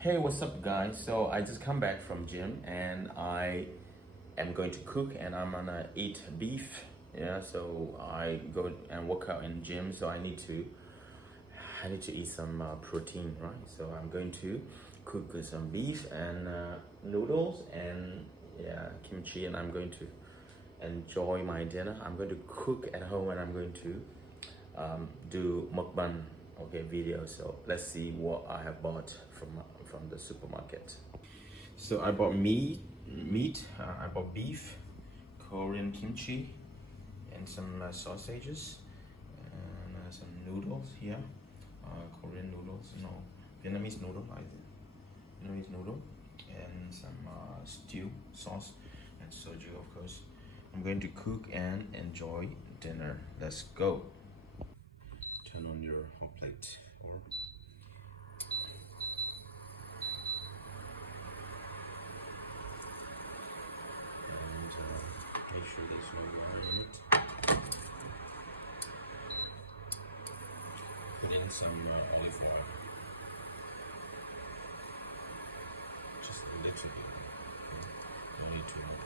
Hey, what's up, guys? So I just come back from gym and I am going to cook and I'm gonna eat beef. Yeah, so I go and work out in gym, so I need to eat some protein, right? So I'm going to cook with some beef and noodles and yeah, kimchi, and I'm going to enjoy my dinner. I'm going to cook at home and I'm going to do mukbang, okay, video. So let's see what I have bought from the supermarket. So I bought meat. I bought beef, Korean kimchi, and some sausages, and some noodles here. Korean noodles, no, Vietnamese noodle, I think. Vietnamese noodle, and some stew sauce, and soju, of course. I'm going to cook and enjoy dinner. Let's go. Turn on your hot plate or and make sure there's no water in it. Put in some olive oil, just a little bit. No need too much.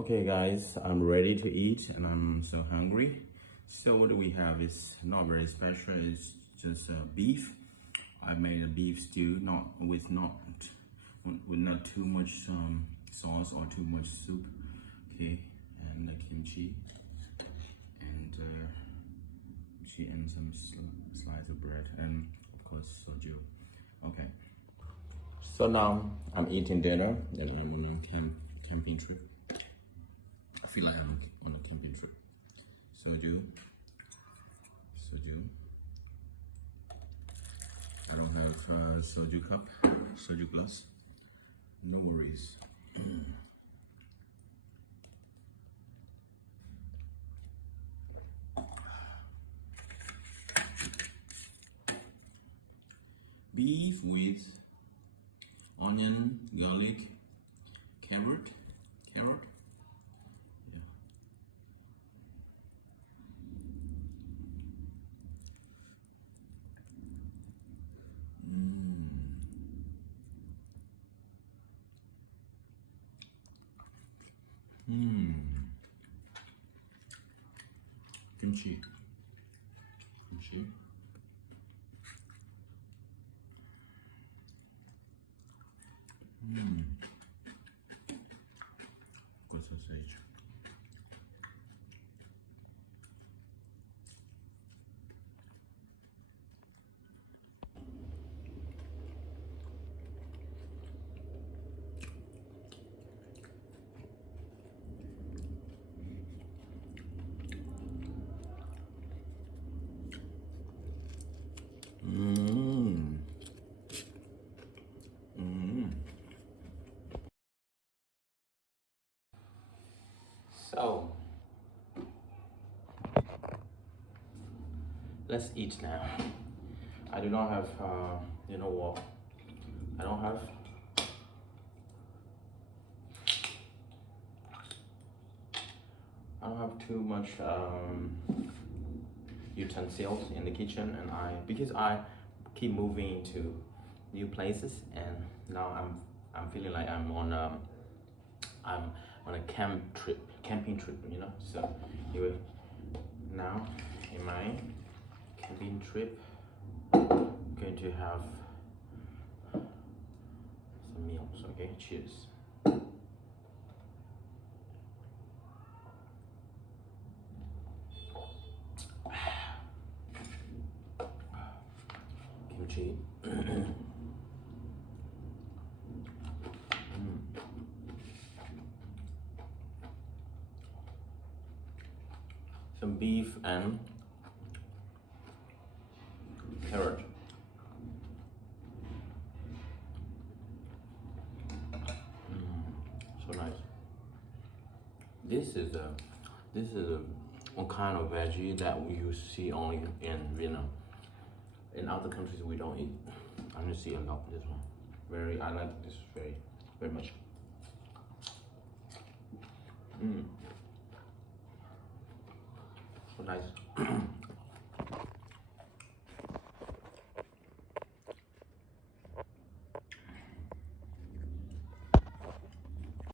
Okay guys, I'm ready to eat and I'm so hungry. So what do we have? It's not very special, it's just beef. I made a beef stew, not too much sauce or too much soup. Okay, and the kimchi and some slice of bread and of course soju. Okay. So now I'm eating dinner and I'm on a camping trip. I feel like I'm on a camping trip. Soju. I don't have soju cup, soju glass. No worries. Beef with onion, garlic, carrot. Yeah. Kimchi. Good sausage. So let's eat now. I do not have you know what? I don't have too much utensils in the kitchen, and because I keep moving to new places, and now I'm feeling like I'm on a camping trip, you know. So anyway, now in my camping trip, I'm going to have some meals. Okay, cheers. Kimchi. Some beef and carrot. So nice. This is a one kind of veggie that we used to see only in Vietnam. In other countries we don't eat. I don't see a lot of this one. I like this very much. So nice.